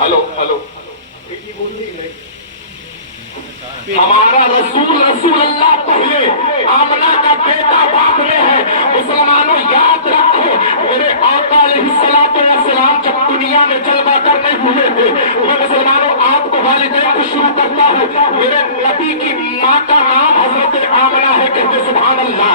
Hello hello ہمارا رسول رسول اللہ پہلے، آمنہ کا بیٹا بعد میں ہے۔ مسلمانوں یاد رکھو، میرے آقا علیہ السلام جب دنیا میں جلوہ کرنے ہوئے تھے، میں مسلمانوں آپ کو والدین کو شروع کرتا ہوں۔ میرے نبی کی ماں کا نام حضرت آمنہ ہے، کہتے سبحان اللہ۔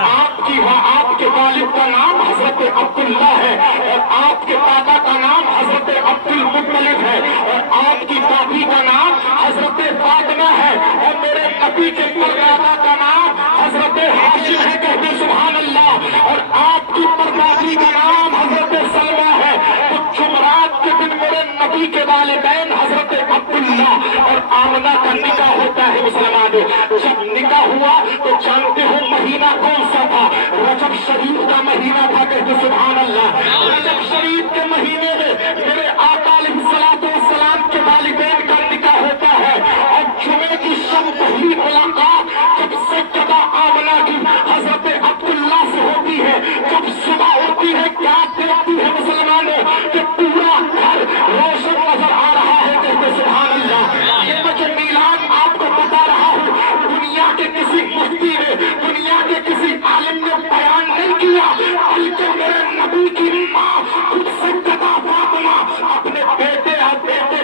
آپ کے والد کا نام حضرت عبداللہ ہے، اور آپ کے پاپا کا نام حضرت عبد المطلب ہے، اور آپ کی دادی کا نام حضرت فاطمہ ہے، اور میرے نبی کے پردادا کا نام حضرت ہاشم ہے، کہتے سبحان اللہ، اور آپ کی پردادی کا نام حضرت سلمہ ہے۔ تو جمعرات کے دن میرے نبی کے والدین حضرت عبداللہ اور آمنہ کا نکاح ہوتا ہے۔ مسلمانوں جب نکاح ہوا تو جانتے ہو مہینہ کون سا تھا؟ رجب شریف کا مہینہ تھا، کہتے سبحان اللہ۔ رجب شریف کے مہینے میں میرے آقا علیہ السلام کے والدین کا نکاح ہوتا ہے، اور جمعے کی شب پہلی ملاقات جب سیدہ آمنہ کی حضرت عبداللہ سے ہوتی ہے، جب صبح ہوتی ہے کیا دیکھتی ہے مسلمانوں کہ پورا گھر روشن نظر آ رہا ہے، کہتے سبحان اللہ۔ یہ میں جو میلاد آپ کو بتا رہا ہوں، دنیا کے کسی مفتی نے، دنیا کے کسی عالم نے بیان نہیں کیا، بلکہ میرے نبی کی ماں خود سیدہ فاطمہ اپنے بیٹے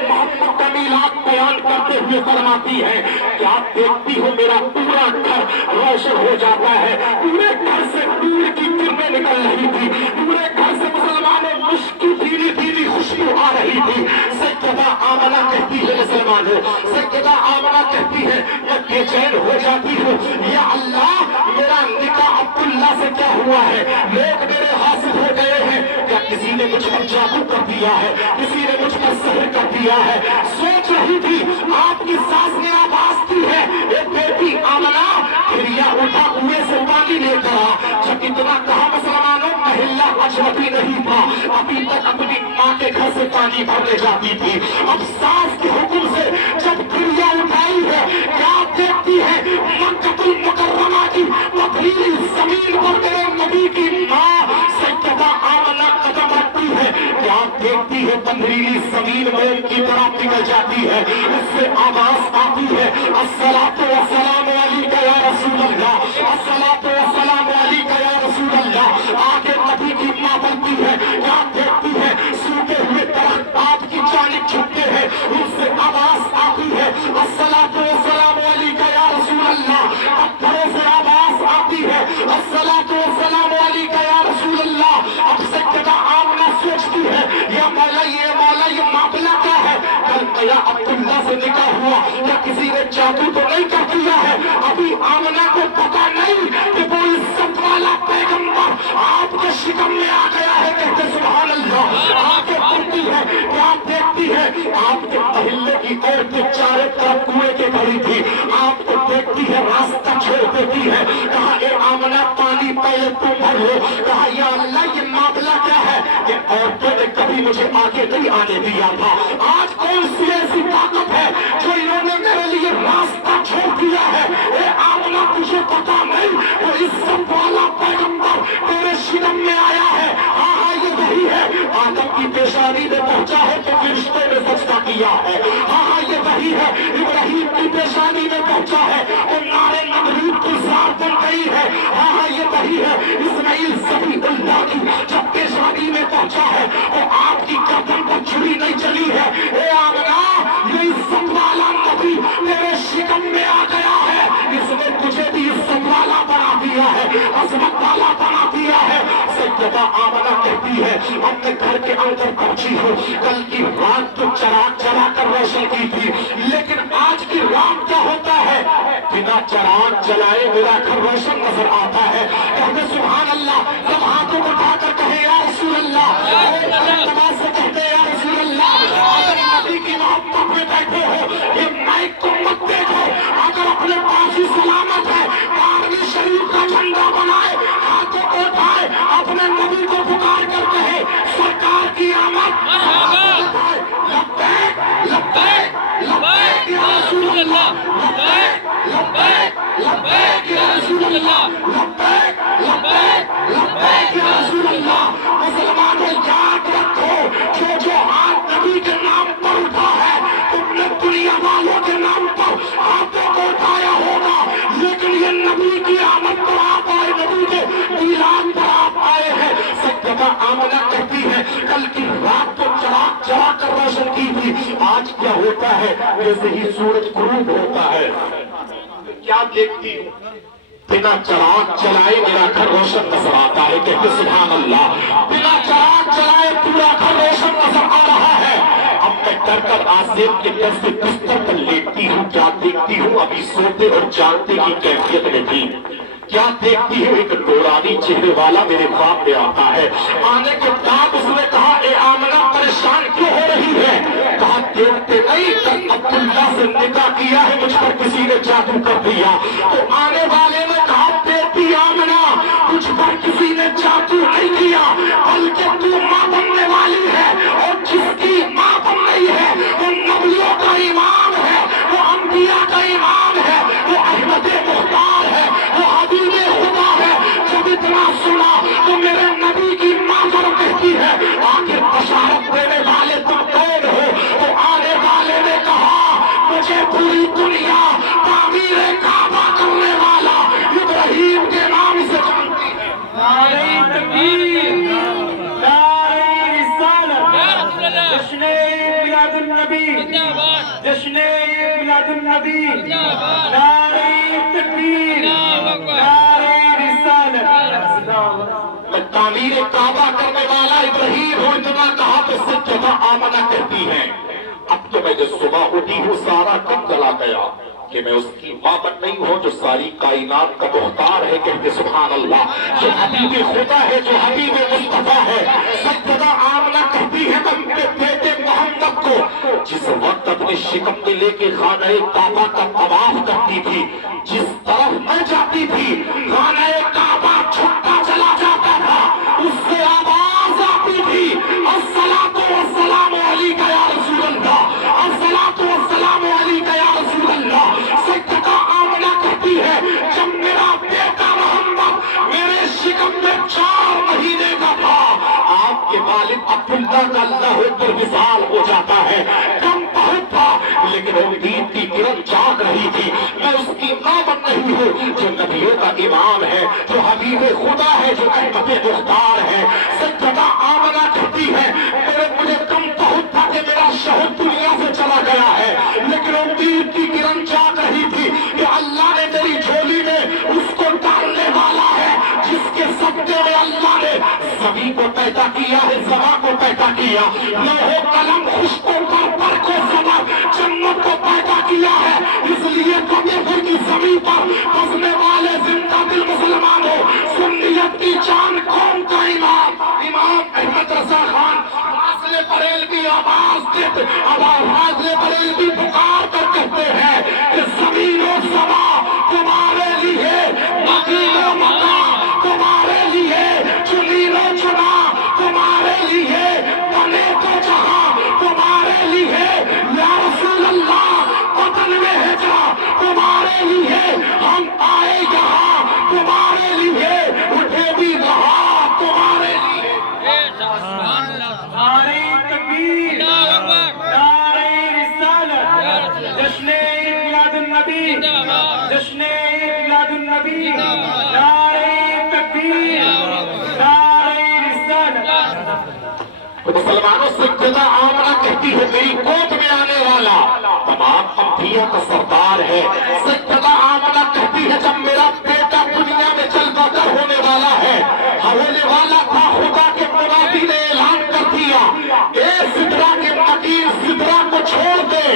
محمد کا میلاد بیان کرتے ہوئے فرماتی ہے کہ آپ دیکھتی ہو میرا پورا گھر روشن ہو جاتا ہے۔ پورے گھر سے نور کی کرنیں نکل رہی تھی، پورے گھر سے مسلمانوں مشک کی دھیری دھیری خوشبو آ رہی تھی۔ سیدہ آمنہ کہتی ہے مسلمانوں، سیدہ آمنہ کہتی ہے میں بے چین ہو جاتی ہوں، یا اللہ میرا نکاح عبداللہ سے کیا ہوا ہے؟ لوگ میرے حاصل ہو گئے ہیں، کیا کسی نے مجھ پر جادو کر دیا ہے؟ کسی نے مجھ پر سحر کر دیا ہے؟ سوچ رہی تھی، آپ کی ساس نے آواز دی ہے اے بیٹی آمنہ کھریا اٹھا کنویں سے پانی لے کر آ۔ جب اتنا کہا مسلمانوں، محلہ اجنبی نہیں تھا، ابھی تک اپنی ماں کے گھر سے پانی بھرنے جاتی تھی، اب ساس کے حکم سے جب کھریا اٹھائی ہے، کیا دیکھتی ہے مکہ المکرمہ کی پتھریلی زمین پر میرے نبی کی ماں سیدہ آمنہ قدم رکھتی ہے، کیا دیکھتی ہے پتھریلی زمین میں کی طرح نکل جاتی ہے، اس سے آواز آتی ہے الصلاۃ والسلام علیک یا رسول اللہ، الصلاۃ والسلام علیک یا رسول اللہ۔ آگے نبی کی ماں بنتی ہے، کیا دیکھتی ہے سوکھے ہوئے درخت آپ کی جانب جھکتے ہیں، ان سے آواز آتی ہے الصلاۃ والسلام علیک یا رسول اللہ۔ پتھروں سے آواز آتی ہے الصلاۃ والسلام علیک یا رسول اللہ۔ اب سیدہ آمنہ سوچتی ہے یا مولا یہ معاملہ کیا ہے؟ کل یا عبداللہ سے نکاح ہوا، یا کسی نے جادو تو نہیں کر دیا ہے؟ ابھی آمنہ کو پتا نہیں کہ وہ عزت والا پیغمبر آپ کے شکم میں آ گیا ہے، کہتے سبحان اللہ۔ آگے بڑھتی ہے، کیا دیکھتی ہے آپ کے محلے کی عورتیں چارے طرف کنویں کے کھڑی تھی، آپ کو دیکھتی ہے راستہ چھوڑ دیتی ہے، کہا اے آمنہ پانی پہلے تم بھر لو، کہا یا اللہ یہ معاملہ کیا ہے؟ کہ عورتوں نے کبھی مجھے آگے نہیں آنے دیا تھا، آج کون سی ایسی طاقت ہے جو انہوں نے میرے لیے راستہ چھوڑ دیا ہے؟ اے آمنہ تجھے پتا نہیں وہ عزت والا پیغمبر میرے شکم میں آیا ہے؟ ہاں ہاں یہ وہی ہے، آدم کی پیشانی میں پہنچا ہے تو فرشتے نے سجدہ کیا ہے، ہاں ہاں یہ وہی ہے، ابراہیم کی پیشانی میں پہنچا ہے تو نارے نمرود کی زار بن گئی ہے، ہاں ہاں یہ وہی ہے، اسماعیل ذبیح اللہ کی جب پیشانی میں پہنچا ہے تو آپ کی گردن پر چھری نہیں چلی ہے۔ اے آمنہ یہ عزت والا نبی میرے شکم میں آ گیا ہے، اس نے تجھے بھی عزت والا بنا دیا ہے، عظمت والا بنا دیا ہے۔ سیدہ آمنہ کہتی ہے اپنے گھر کے اندر پہنچی ہوں، کل کی رات تو چراغ جلا کر روشن کی تھی، لیکن آج کی رات کیا ہوتا ہے بنا چراغ جلائے میرا گھر روشن نظر آتا ہے، کہتے سبحان اللہ۔ سب ہاتھوں کو اٹھا کر کہے یا رسول اللہ، نماز سے کہتے یا رسول اللہ۔ اگر نبی کی محبت میں بیٹھے ہو یہ مائک کو مت دیکھو، اگر اپنے پاس ہی سلامت ہے کارگل شریف کا جھنڈا بنائے، ہاتھوں کو اٹھائے، اپنے نبی کو پکار کر کہے سرکار کی آمد، لبیک لبیک لبیک یا رسول اللہ، لبیک لبیک لبیک یا رسول اللہ، لبیک لبیک لبیک یا رسول اللہ۔ مسلمانوں یاد کیا ہوتا ہے جیسے ہی سورج غروب ہوتا ہے. کیا دیکھتی ہوں؟ بنا چراغ چلائے میرا گھر روشن نظر آتا ہے. کہتے سبحان اللہ. بنا چراغ چلائے پورا گھر روشن نظر آ رہا ہے. اب میں ڈر کر آسیب کے ڈر سے بستر پر لیٹتی ہوں. کیا دیکھتی ہوں؟ ابھی سوتے اور جاگتے کی کیفیت میں تھی. کیا دیکھتی ہوں؟ ایک نورانی چہرے والا میرے خواب میں آتا ہے. آنے کے بعد اس نے کہا اے آمنہ پریشان کیوں ہو رہی ہے؟ کہا دیکھتے نہیں کل عبداللہ سے نکاح کیا ہے, مجھ پر کسی نے جادو کر دیا. تو آنے والے نے کہا بیٹی آمنہ تجھ پر کسی نے جادو نہیں کیا بلکہ تو ماں بننے والی ہے, اور جس کی ماں بن رہی ہے وہ نبیوں کا امام ہے, وہ انبیاء کا امام ہے, وہ احمد مختار ہے, وہ حبیب خدا ہے. جب اتنا سنا تو میرے نبی کی ماں پر کہتی ہے آخر بشارت دینے والے تم کون ہو؟ تو آنے والے نے کہا مجھے پوری دنیا تعمیر کعبہ کرنے والا ابراہیم کے نام سے جانتی ہے. نعرہ تکبیر، نعرہ رسالت، جشن میلاد النبی، جشن میلاد النبی، نعرہ تکبیر، نعرہ رسالت. میں تعمیر کعبہ کرنے والا ابراہیم ہوں. اتنا کہا تو سجدہ آمنہ کہتی ہے اب تو میں جو صبح اٹھی ہوں سارا کب چلا گیا کہ میں اس کی ماں بن نہیں ہوں جو ساری کائنات کا مختار ہے. کہتے سبحان اللہ. جو حبیب خدا ہے, جو حبیب مصطفیٰ ہے. سجدہ آمنہ کہتی ہے میں اپنے بیٹے محمد کو جس وقت اپنے شکم میں لے کے خانہ کعبہ کا طواف کرتی تھی, جس طرف میں جاتی تھی خانہ کعبہ چھٹا چلا جاتا تھا, اس سے آواز آتی تھی الصلاۃ والسلام علیک یا رسول اللہ, الصلاۃ والسلام علیک یا رسول اللہ. سجدہ آمنہ کہتی ہے جب میرا بیٹا محمد میرے شکم میں 4 مہینے کا تھا, آپ کے والد عبداللہ کا اللہ پر وصال ہو جاتا ہے. کم بہت تھا لیکن امید کی کرن جاگ رہی تھی. میں اس کی ماں بن رہی ہوں جو نبیوں کا امام ہے, جو حبیب خدا ہے, جو احمد مختار ہے. سجدہ آمنہ کہتی ہے مجھے کم بہت تھا کہ میرا شوہر دنیا سے چلا گیا ہے, لیکن امید کی کرن جاگ رہی تھی کہ اللہ نے میری جھولی میں اس کو ڈالنے والا ہے جس کے صدقے میں اللہ نے زمین کو پیدا کیا ہے, زماں کو پیدا کیا, لوح قلم خشک کر پر کو زمر جنت کو پیدا کیا ہے. اس لیے فتح کی زمین پر بسنے والے زندہ دل مسلمانوں, سنیت کی جان قوم کا امام امام احمد رضا خان فاضل بریلوی آواز دیتے, فاضل بریلوی پکار کر کہتے ہیں کہ زمین و سما تمہارے لیے, مکین و مکان تمہارے لیے, چنین و چنا تمہارے لیے, بنے تو جہاں تمہارے لیے, یا رسول اللہ وطن میں ہجرا تمہارے لیے, ہم آئے یہاں تمہارے لیے, اٹھے بھی وہاں تمہارے لیے. نعرہ تکبیر، نعرہ رسالت، جشن میلاد النبی، جشن میلاد النبی، نعرہ تکبیر، نعرہ رسالت. مسلمانوں سے سجدہ آمنہ کہتی ہے میری گود میں آنے والا تمام انبیاء کا سردار ہے. سجدہ آمنہ کہتی ہے جب میرا بیٹا دنیا میں چلتا کر ہونے والا ہے, ہونے والا تھا, خدا کے منادی نے اعلان کر دیا اے سدرا کے مکین سدرا کو چھوڑ دے,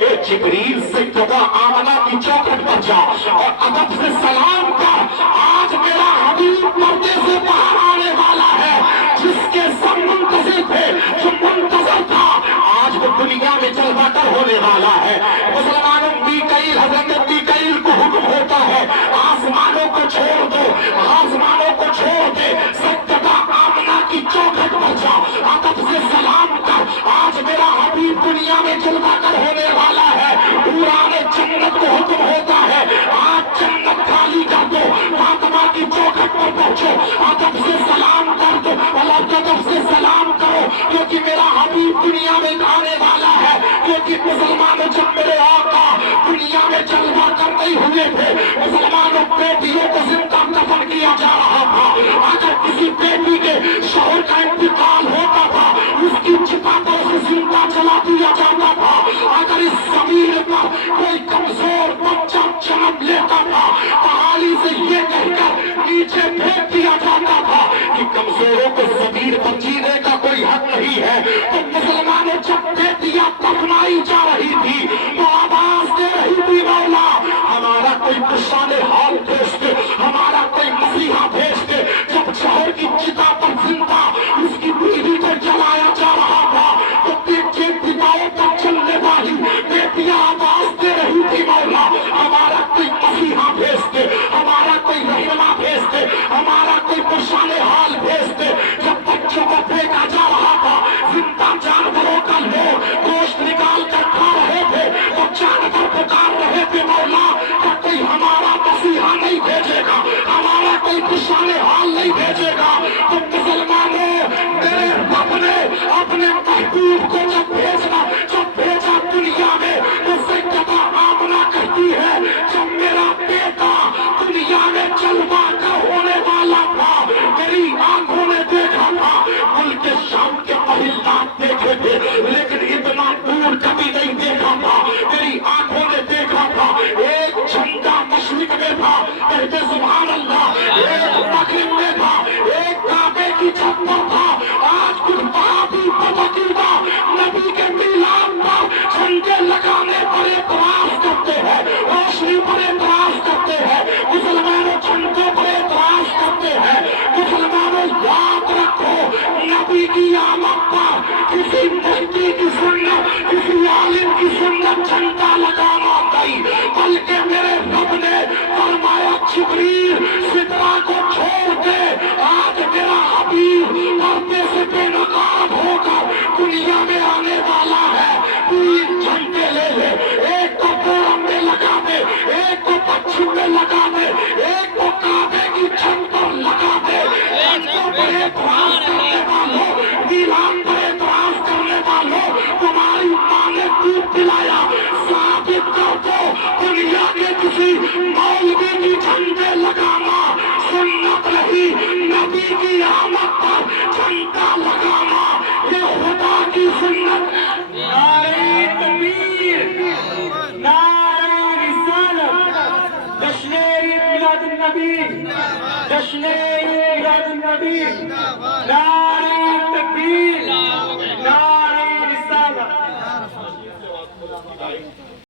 اے جبریل سجدہ آمنہ کی چوکھٹ پر جا اور ادب سے سلام کر, آج میرا حبیب پردے سے باہر آنے والا ہے جس کے سب منتظر تھے, جو منتظر تھا آج وہ دنیا میں چلتا کر ہونے والا ہے. مسلمانوں میکائیل, حضرت میکائیل کو حکم ہوتا ہے آسمانوں کو چھوڑ دو, آسمانوں کو چھوڑ دے, سجدہ آمنہ کی چوکھٹ پر جا, ادب سے سلام کر, آج میرا حبیب دنیا میں چلتا کر ہونے والا ہے. پرانے جنت کو حکم ہوتا ہے آج جنت خالی کر دو, فاطمہ کی چوکھٹ پر پہنچو, ادب سے سلام کر دو, اللہ ادب سے سلام کرو کیونکہ میرا حبیب دنیا میں آنے والا ہے. کیونکہ مسلمانوں جب میرے آقا دنیا میں جلوہ کرتے ہوئے تھے, مسلمانوں بیٹیوں کو زندہ دفن کیا جا رہا تھا. اگر کسی بیٹی کے شوہر کا انتقال ہوتا تھا اس کی چتا پر اسے زندہ جلا دیا جاتا تھا. نہیں جا رہی تھی وہ آواز دے رہی تھی مولا ہمارا کوئی پشان حال بھیج دے ہمارا کوئی مسیحا بھیج دے جب شہر کی چتا پر زندہ اس کی بیوی کو جلایا جا رہا تھا تو پیچھے پتاؤں پر چلنے والی بیٹیاں آواز دے رہی تھی مولا ہمارا کوئی مسیحا بھیج دے ہمارا کوئی رہنما بھیج دے ہمارا کوئی پشان حال بھیج دے جب بچوں کو پھینکا جا رہا تھا زندہ جانوروں کا لوگ گوشت نکال کر کھا رہے تھے تو جانور پکار رہے تھے مولا کہ کوئی ہمارا مسیحا نہیں بھیجے گا ہمارا کوئی پشان حال نہیں بھیجے گا تو مسلمانوں میرے رب نے اپنے محبوب کو جب بھیجا دنیا میں تو سیدہ آمنہ کہتی ہے جب میرا بیٹا دنیا میں جلوہ کر ہونے والا تھا میری آنکھوں نے دیکھا تھا ملک شام کے محلات دیکھے تھے لیکن اتنا دور کبھی نہیں دیکھا تھا میری آنکھوں نے دیکھا تھا ایک جھنڈا مشرق میں تھا کہتے سبحان اللہ ایک مغرب میں تھا ایک کعبے کی چھت پر تھا آج کچھ بہادی بدعقیدہ نبی کے میلاد پر جھنڈے لگانے پر اعتراض کرتے ہیں روشنی پر اعتراض کرتے ہیں مسلمانوں جھنڈوں پر اعتراض کرتے ہیں مسلمانوں یاد رکھو نبی کی آمد پر کسی مفتی کی سنت کسی عالم کی سنت جھنڈا لگانا نہیں بلکہ میرے رب نے فرمایا جبریل سدرا کو چھوڑ دے آج میرا حبیب پردے سے بے نقاب ہو کر دنیا میں آنے والا ہے 3 جھنڈے لے لے ایک کو پورم میں لگا دے ایک کو پچھم میں لگا دے ایک کو کعبے کی چھت پر لگا دے جھنڈوں پر اعتراض کرنے والوں نیلام پر اعتراض کرنے والوں تمہاری ماں نے دودھ پلایا ثابت کر دو دنیا کے کسی مولوی کی جھنڈے لگانا سنت نہیں نبی کی آمد پر جھنڈا لگانا یہ خدا کی سنت ہے نعرہ تکبیر نعرہ رسالت جشن میلاد النبی جشن میلاد النبی نعرہ